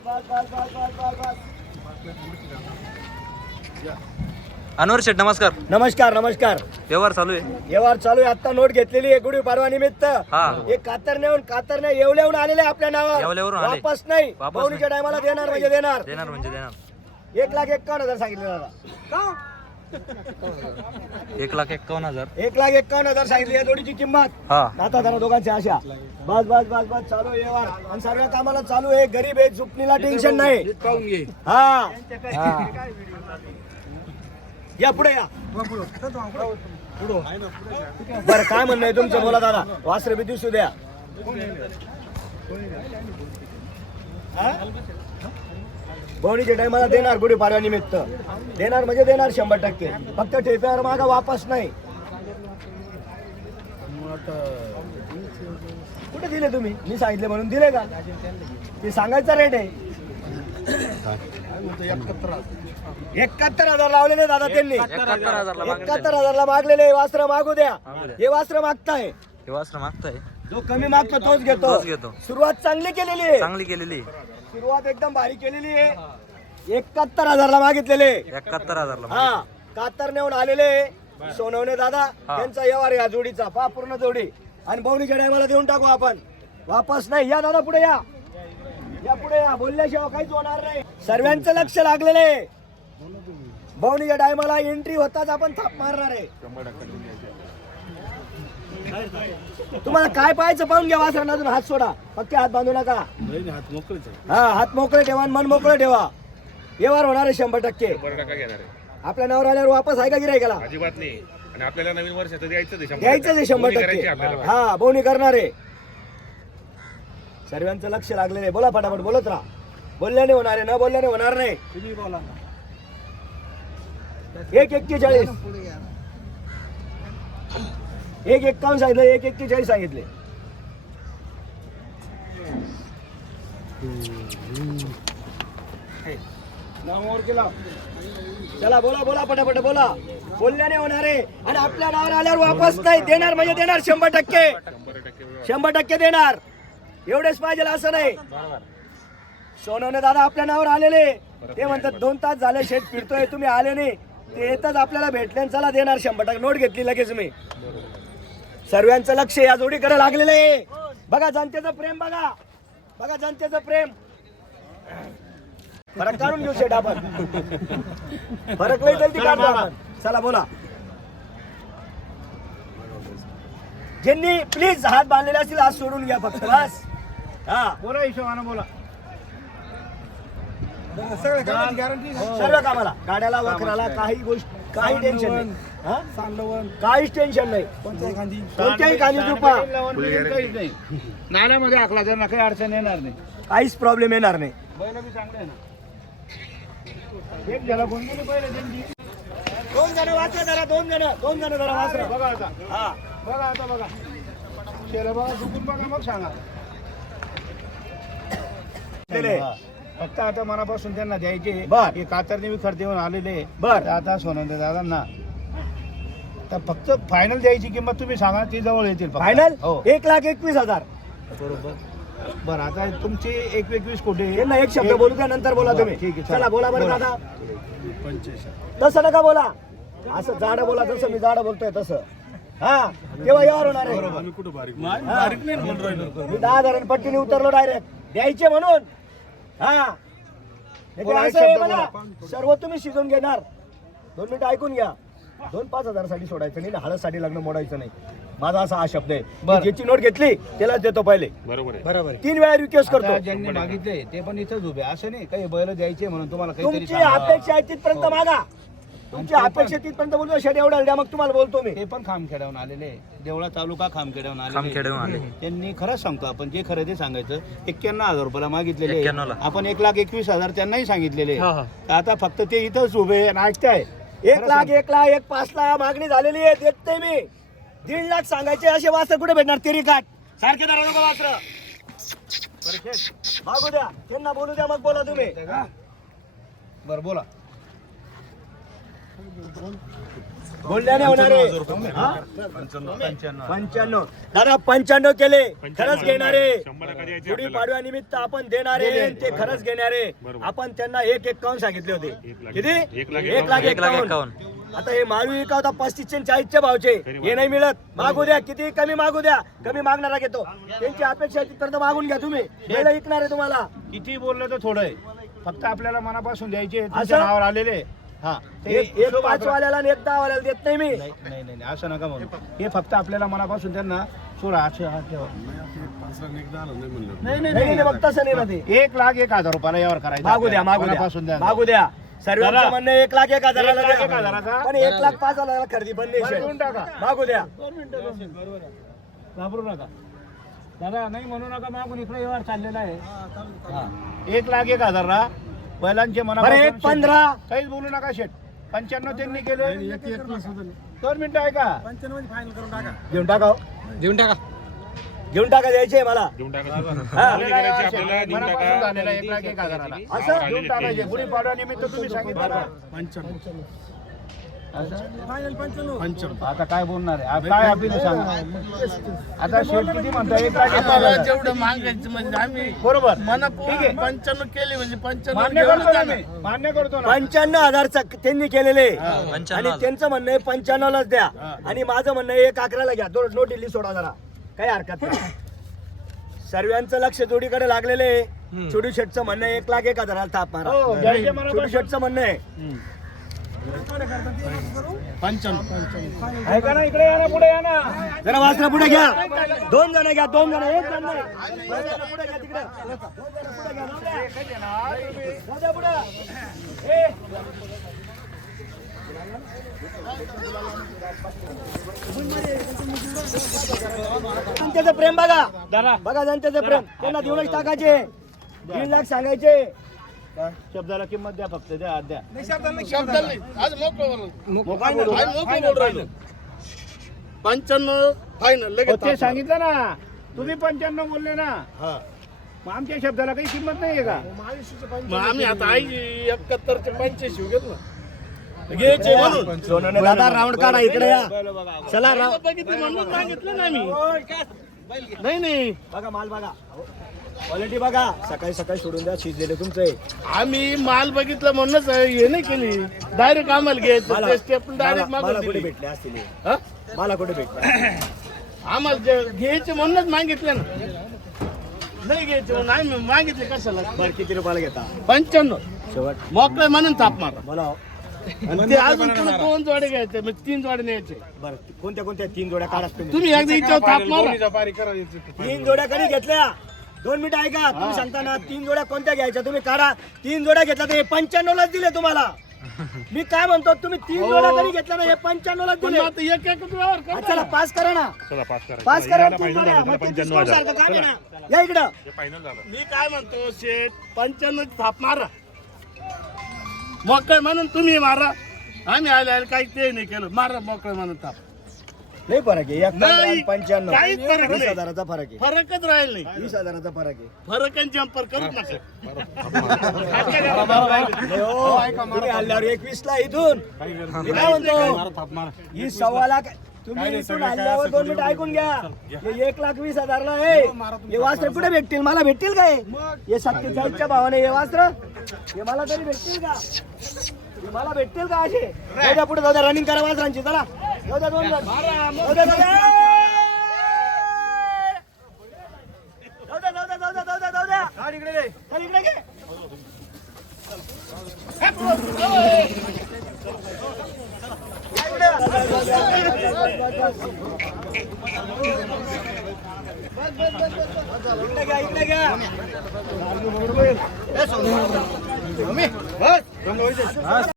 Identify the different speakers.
Speaker 1: अनवर शेठ नमस्कार.
Speaker 2: नमस्कार नमस्कार.
Speaker 1: व्यवहार चालू आहे.
Speaker 2: व्यवहार चालू आहे. आता नोट घेतलेली आहे गुढी पाडवा निमित्त.
Speaker 1: हा.
Speaker 2: हे कातरने येवल्याहून आलेले आपल्या नावावर.
Speaker 1: येवल्यावरून आले.
Speaker 2: वापस नाही.
Speaker 1: वापस
Speaker 2: भाऊनीच्या टायमाला देणार म्हणजे देणार.
Speaker 1: देणार म्हणजे देणार.
Speaker 2: 1,51,000 सांगितले दादा.
Speaker 1: 1,51,000.
Speaker 2: 1,51,000 सांगितली या जोडीची किंमत.
Speaker 1: हा.
Speaker 2: आता जरा दोघांची आशा. बस बस बस बस चालू आहे व्यवहार आणि सर्व कामाला चालू आहे. गरीब आहे, झुकणीला टेन्शन नाही. हा या पुढे या. बरं काय म्हणणं आहे तुमचं बोला दादा. वासरे बी दिसू द्या. भवनीच्या टायमाला देणार गुढी पाडव्या निमित्त. देणार म्हणजे देणार 100%. फक्त ठेप्यावर मागा वापस नाही. कुठे दिले तुम्ही? मी सांगितले म्हणून दिले का? ते सांगायचा रेट आहे. 71,000 लावलेले दादा त्यांनी. 71,000 ला मागलेले. वासर मागू द्या. हे वासर मागताय.
Speaker 1: हे वासर मागताय.
Speaker 2: जो कमी मागतो तोच घेतो. सुरुवात चांगली केलेली आहे.
Speaker 1: चांगली केलेली.
Speaker 2: सुरुवात एकदम भारी केलेली आहे. 71,000 ला मागितलेले.
Speaker 1: 71,000 ला.
Speaker 2: हा कातर नेऊन आलेले सोनवणे दादा. त्यांचा व्यवहार या जोडीचा पा पूर्ण जोडी आणि भवनीच्या टायमाला देऊन टाकू आपण. वापस नाही. या दादा पुढे या. या पुढे या. बोलल्याशिवाय काहीच होणार नाही. सर्वांचं लक्ष लागलेले. भवनीच्या टायमाला एंट्री होताच आपण थाप मारणार आहे. तुम्हाला काय पाहायचं पाहून घ्या. वासरांना अजून हात सोडा. फक्त हात बांधू नका. हा हात मोकळे ठेवा आणि मन मोकळे ठेवा. व्यवहार होणार आहे 100%. आपल्या नावावर आल्यावर वापस आहे का गिरायकाला?
Speaker 3: अजिबात नाही. आणि आपल्याला नवीन वर्षाचं द्यायचं आहे
Speaker 2: 100%. हा बोवणी करणार आहे. सर्वांचं लक्ष लागलेलं आहे. बोला फटाफट बोलत राहा. बोलल्याने होणार आहे, न बोलल्याने होणार नाही. 1,41. 1,51 सांगितलं. 1,41 सांगितले. चला बोला बोला पटापट बोला. बोलल्याने होणार आहे आणि आपल्या नावावर आल्यावर वापस नाही. देणार म्हणजे देणार 100%. 100% देणार. एवढेच पाहिजे असं नाही. सोनवणे दादा आपल्या नावावर आलेले. ते म्हणतात 2 तास झाले शेत फिरतोय तुम्ही आले नाही. ते येतच आपल्याला भेटले. चला देणार 100%. नोट घेतली लगेच मी. सर्वांचं लक्ष या जोडीकडे लागलेलं आहे. बघा जनतेचं प्रेम. बघा बघा जनतेचं प्रेम. फरक काढून घेऊ शेट आपण. फरक नाही तर ती काढतो आपण. चला बोला. ज्यांनी प्लीज हात बांधलेले असतील हात सोडून घ्या फक्त बस. हा
Speaker 4: बोला हिशोबानं बोला.
Speaker 2: सर्व कामाला गाड्याला वखराला काही गोष्ट काही टेन्शन नाही. काहीच टेन्शन नाही. कोणत्याही खाली झोपा.
Speaker 4: नाल्यामध्ये आखला त्यांना काही अडचण येणार नाही.
Speaker 2: काहीच प्रॉब्लेम येणार नाही.
Speaker 4: बैल बी चांगले आहे ना. एक झाला कोणती बैल त्यांची.
Speaker 2: 2 जण वाचले जरा. 2 जण जरा वाचले.
Speaker 4: बघा आता.
Speaker 2: हा
Speaker 4: बघा आता बघा. शेला बघा चुकून बघा मग सांगा. फक्त आता मनापासून त्यांना द्यायचे.
Speaker 2: बर.
Speaker 4: हे कातरने विखर देऊन आलेले.
Speaker 2: बर.
Speaker 4: आता सोनंदे दादांना तर फक्त फायनल द्यायची किंमत तुम्ही सांगा. ती जवळ येतील फक्त.
Speaker 2: फायनल
Speaker 4: हो
Speaker 2: 1,21,000.
Speaker 4: बरोबर. बरं आता तुमची 1,21 कोटी.
Speaker 2: यांना एक शब्द बोलू द्या नंतर बोला तुम्ही.
Speaker 4: ठीक आहे,
Speaker 2: चला बोला बरं
Speaker 4: बोला.
Speaker 2: दादा.
Speaker 4: 85.
Speaker 2: तसं नका बोला. असं जाडं बोला. जसं मी जाडं बोलतोय तसं. हा तेव्हा यावर होणार आहे. मी 10,000 पट्टीने उतरलो डायरेक्ट द्यायचे म्हणून. हा
Speaker 4: बोला,
Speaker 2: असं
Speaker 4: एक
Speaker 2: आहे
Speaker 4: शब्द
Speaker 2: मला.
Speaker 4: बोला.
Speaker 2: सर्व तुम्ही शिजून घेणार. 2 मिनिटं ऐकून घ्या. 2-5 हजारासाठी सोडायचं नाही. हळदसाठी लग्न मोडायचं नाही. माझा असा हा शब्द आहे.
Speaker 4: बरं.
Speaker 2: ज्याची नोट घेतली त्यालाच देतो पहिले.
Speaker 3: बरोबर आहे.
Speaker 4: बरोबर.
Speaker 2: 3 वेळा रिक्वेस्ट
Speaker 4: आता
Speaker 2: करतो.
Speaker 4: ज्यांनी मागितले ते पण इथंच उभे. असं नाही काही बैल द्यायचे म्हणून तुम्हाला काहीतरी
Speaker 2: तुमची
Speaker 4: सांगा.
Speaker 2: अपेक्षा आहे तिथपर्यंत मागा. तुमची अपेक्षा तिथपर्यंत बोलतो. शेट एवढा द्या मग तुम्हाला बोलतो मी.
Speaker 4: ते पण खामखेड्याहून आलेले. देवळा तालुका खामखेड्याहून
Speaker 1: खामखेड्याहून आले.
Speaker 4: त्यांनी खरंच सांगतो आपण जे खरं ते सांगायचं. 91,000 रुपयाला मागितलेले.
Speaker 1: 91 ला.
Speaker 4: आपण 1,21,000 त्यांनाही सांगितलेले.
Speaker 1: हा, हा.
Speaker 4: तर आता फक्त ते इथंच उभे आणि ऐकताय.
Speaker 2: 1 लाख 5 लाख मागणी झालेली आहे. देते मी. 1.5 लाख सांगायचे. असे वासर कुठे भेटणार? तेरी काट सारखे धरा नको वासर. मागू द्या त्यांना बोलू द्या मग बोला तुम्ही.
Speaker 4: बरं बोला.
Speaker 2: बोलल्याने होणार आहे 55. दादा 95 केले, खरंच घेणारे.
Speaker 3: 100% द्यायचे
Speaker 2: गुढी
Speaker 3: आपल्याला.
Speaker 2: पाडव्यानिमित्त आपण देणारे, ते खरंच घेणारे.
Speaker 3: बरोबर.
Speaker 2: आपण त्यांना 1,51 सांगितले होते.
Speaker 3: 1,51.
Speaker 2: किती?
Speaker 3: 1,51.
Speaker 2: 1,51. आता हे माळवी विकावता 35 आणि 40 भावचे, हे नाही मिळत. मागू द्या, किती कमी मागू द्या, कमी मागणारा घेतो. त्यांची अपेक्षा आहे तिथपर्यंत मागून घ्या तुम्ही, बैल विकणार आहे तुम्हाला.
Speaker 4: किती बोललं तर थोडं आहे. फक्त आपल्याला मनापासून द्यायचे,
Speaker 2: असं?
Speaker 4: तुमच्या नावावर आलेले. हा ते
Speaker 2: एक 5 वाल्याला आणि एक 10 वाल्याला देत नाही मी.
Speaker 4: नाही नाही नाही, असं नका म्हणू. हे फक्त आपल्याला मनापासून त्यांना सोडा. असं हा ठेवा. नाही
Speaker 2: नाही नाही, मग तसं नाही ना ते.
Speaker 4: 1,01,000 रुपयाला यावर करायचं.
Speaker 2: मागू द्या, मागू
Speaker 4: मनापासून
Speaker 2: द्या,
Speaker 4: द्या.
Speaker 2: मागू द्या. सर्वांचं
Speaker 4: दादा,
Speaker 2: म्हणणं 1,01,000 ला
Speaker 4: 1,01,000
Speaker 2: द्या.
Speaker 4: चा?
Speaker 2: पण 1,05,000 खरेदी बंद नाही.
Speaker 4: देऊन टाका.
Speaker 2: मागू द्या.
Speaker 4: घाबरू नका दादा, नाही म्हणू नका. मागून इकडे व्यवहार चाललेला आहे. 1,01,000 ला बैलांचे
Speaker 2: बरं
Speaker 4: मनापासून
Speaker 2: 1,15.
Speaker 4: काहीच बोलू नका. शेट 95 त्यांनी केले. 2 मिनिटं ऐका.
Speaker 2: घेऊन टाका हो.
Speaker 1: देऊन टाका.
Speaker 2: घेऊन टाका, द्यायचे मला.
Speaker 3: देऊन टाका.
Speaker 2: हा.
Speaker 3: बोली करायची आपल्याला, देऊन
Speaker 4: मनापासून
Speaker 3: टाका.
Speaker 4: झालेला 1,01,000 ला.
Speaker 2: असं
Speaker 4: देऊन टाकायचे. गुढी पाडव्यानिमित्त तुम्ही सांगितलं ना. आता काय बोलणार आहे? आता काय आपली सांगा. आता शेट किती म्हणता? 1,01,000.
Speaker 5: जेवढं मागायचं म्हणजे आम्ही
Speaker 4: बरोबर.
Speaker 5: मनापूर्वक 95 केले म्हणजे 95
Speaker 4: मान्य करतो ना मी. मान्य करतो ना.
Speaker 2: 95,000 त्यांनी केलेले,
Speaker 1: 55,000.
Speaker 2: आणि त्यांचं म्हणणं आहे 95 द्या, आणि माझं म्हणणं आहे 1,11 घ्या. नो दिल्ली सोडा जरा, काही हरकत नाही. सर्वांचं लक्ष जोडीकडे लागलेलं आहे. छोडू शेटचं म्हणणं आहे 1,01,000 थाप मारा.
Speaker 4: हो, द्यायचे मनापासून.
Speaker 2: छोडू शेटचं म्हणणं आहे.
Speaker 4: ऐका ना, इकडे या ना, पुढे या ना.
Speaker 2: जरा वासरा पुढे घ्या. 2 जण घ्या, 2 जण, 1 जण नाही. वासरा पुढे घ्या तिकडे. 2 जण पुढे घ्या. जाऊ द्या पुढे. ए. जनतेचं प्रेम बघा, बघा जनतेचं प्रेम. त्यांना देऊनच टाकायचे. 1.5 लाख सांगायचे.
Speaker 4: शब्दाला किंमत द्या, फक्त द्या. द्या.
Speaker 5: शब्दाला नाही. आज मोकळं बोलू.
Speaker 2: मोबाईल बोलू.
Speaker 5: आज मोकळं बोलू राहिलो. 95 फायनल
Speaker 4: हो,
Speaker 5: लगेच
Speaker 4: ते सांगितलं ना. तुम्ही 95 बोलले ना. मग आमच्या शब्दाला काही किंमत नाहीये का?
Speaker 5: मग आम्ही आता आई 71चे 85 घेतो ना. घ्यायचे म्हणून
Speaker 2: सोनूने दादा राऊंड काढा, इकडे या. चला राव.
Speaker 5: बघितलं म्हणून मागितलं ना आम्ही. नाही नाही,
Speaker 2: बघा माल बघा, क्वालिटी बघा. सकाळी सकाळी सोडून द्या, शिजलेले तुमचे.
Speaker 5: आम्ही माल बघितलं म्हणूनच हे नाही केली. डायरेक्ट आम्हाला घ्यायचं ते स्टेप डायरेक्ट
Speaker 2: मला
Speaker 5: मागून
Speaker 2: कुठे
Speaker 5: दिली.
Speaker 2: भेटले असतील हे?
Speaker 5: हा?
Speaker 2: मला कुठे भेटले?
Speaker 5: आम्हाला घ्यायचे म्हणूनच मागितलं ना. नाही घ्यायचे म्हणून आम्ही मागितले कशाला.
Speaker 2: बरं किती रुपयाला घेता
Speaker 5: 95
Speaker 2: शेवट?
Speaker 5: मोकळे म्हणून थाप मारा.
Speaker 2: बोला.
Speaker 5: आणि ते अजून तुला 2 जोडे घ्यायचे, मग 3 जोडे न्यायचे.
Speaker 2: बरं कोणत्या कोणत्या 3 जोड्या काढा तुम्ही?
Speaker 5: तुम्ही एकदा इच्छा थाप मारा.
Speaker 2: 3 जोड्या कधी घेतल्या? 2 मिनिटं ऐका. तुम्ही सांगता ना 3 जोड्या कोणत्या घ्यायच्या, तुम्ही काढा. 3 जोड्या घेतल्या तर हे 95 लाच दिले तुम्हाला. मी काय म्हणतो, तुम्ही 3 जोड्या कधी घेतल्या ना, हे 95 लाच
Speaker 5: पण
Speaker 2: दिले.
Speaker 5: आता एक एक व्यवहार
Speaker 2: हा,
Speaker 5: करा.
Speaker 2: चला पास करा ना.
Speaker 3: चला, पास करा.
Speaker 2: पास करा
Speaker 3: याला
Speaker 2: 3
Speaker 3: final
Speaker 2: जोड्या.
Speaker 3: झालं,
Speaker 2: मग
Speaker 3: त्याला
Speaker 2: ते
Speaker 3: 95,000.
Speaker 2: सारखं काम आहे ना. या इकडं.
Speaker 3: हे final झालं.
Speaker 5: मी काय म्हणतो शेठ, 95 थाप मारा. मोकळे म्हणून तुम्ही मारा. आम्ही आले काही ते नाही केलं. मारा मोकळे म्हणून थाप.
Speaker 2: नाही फरक आहे. 95
Speaker 5: काहीच फरक नाही.
Speaker 2: 20,000चा फरक आहे.
Speaker 5: फरकच राहील नाही.
Speaker 2: 20,000चा फरक आहे.
Speaker 5: फरक आणि जम्पर करूच नका.
Speaker 2: नाही हो, तुम्ही हल्ल्यावर 21 ला इथून. मी काय म्हणतो, ही 1.25 लाख. तुम्ही इथून हल्ल्यावर 2 मिनिट ऐकून घ्या. हे 1,20,000 ला आहे. हे वास्त्र कुठे भेटतील? मला भेटतील काय? हे 47च्या भावाने हे वास्त्र हे मला तरी भेटतील का? हे मला भेटतील का असे? जाऊ द्या पुढे, जाऊ द्या. रनिंग करा वासरांची. चला जाऊ द्या. 2 जण. जाऊ द्या, जाऊ द्या. जाऊ द्या, जाऊ द्या, जाऊ द्या, जाऊ द्या, जाऊ द्या. चल इकडे घे. चल इकडे घे. इकडे घ्या, इकडे घ्या.